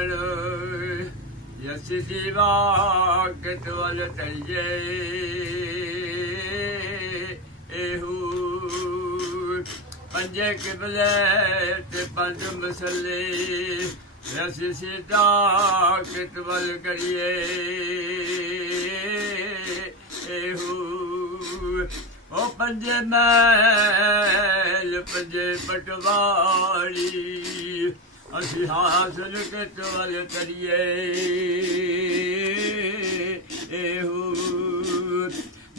मारण यस दीवा कतवल तरिए एहू पंजे किबले ते पंज मसले यस सीता कतवल करिए एहू ओ पंजे मैल पंजे पटवारी असी हासिल कतवल करिए एहू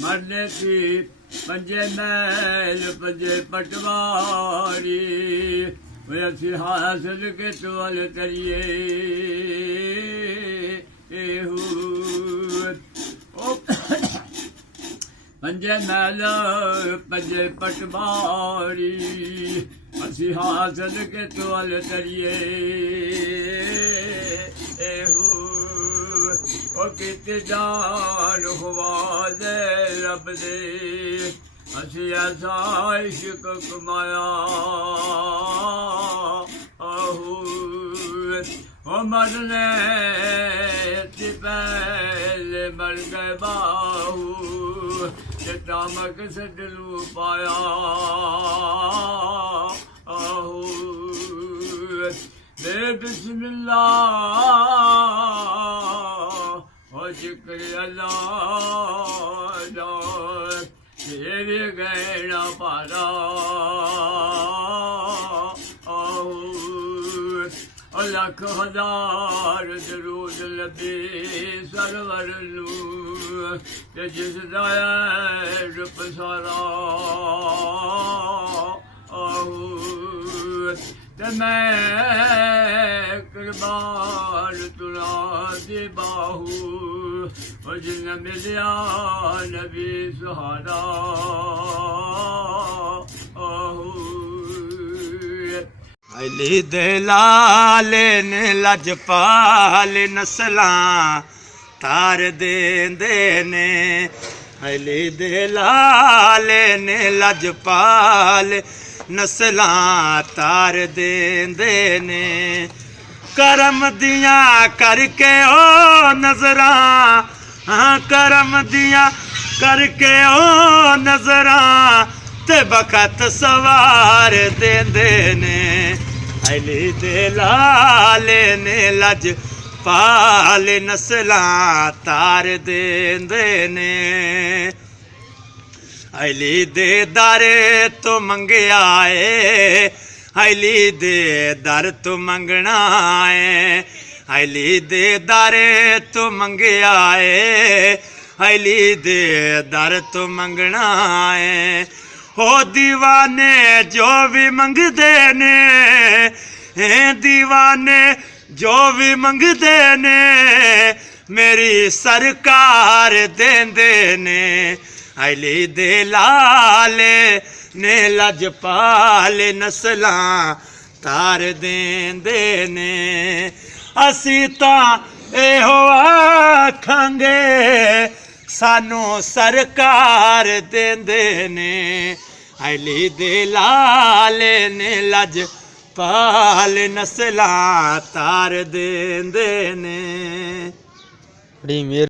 मरने की पंजे मैल पंजे पटवारी असी हासिल कतवल करिए एहू ओ पंजे मैल पंजे पटवारी असी हासिल कतवल करिए एहू ओ कित जान हवाले रब दे असी ऐसा इश्क कमाया आहू ओ मरने से पहले मर गए बाहू टामक सडलू पाया आहू बे बिस्मिल्लाह और जिक्र अल्लाह तेरे गैना पारा आहू लख हजार दरूद लबे सरवर लू ते जिस रूप सारा आहू ते मैं कुर्बान तुला दे बाहू और जिन मिलिया नबी सहारा आहू अली दे लाल ने लजपाल नस्लां तार देंदे ने अली दे लाल ने लजपाल नस्लां तार देंदे ने करम दियां करके ओ नजरां हाँ करम दियां करके ओ नजरां ते बखत सवार देंदे ने अली दे लाल ने लज पाल नस्लां तार देंदे ने अली दे दर तो मंगया है अली दे दर तो मंगना है अली दे दर तो मंगया है अली दे दर तो मंगना है हो दीवाने जो भी मंगदे ने दीवाने जो भी मंगदे ने मेरी सरकार देंदे ने अली दे लाल ने लजपाल नस्लां तार देंदे ने असी तां एहो आखांगे सानू सरकार देंदे ने अली दे लाल ने लजपाल नस्लां तार देंदे ने।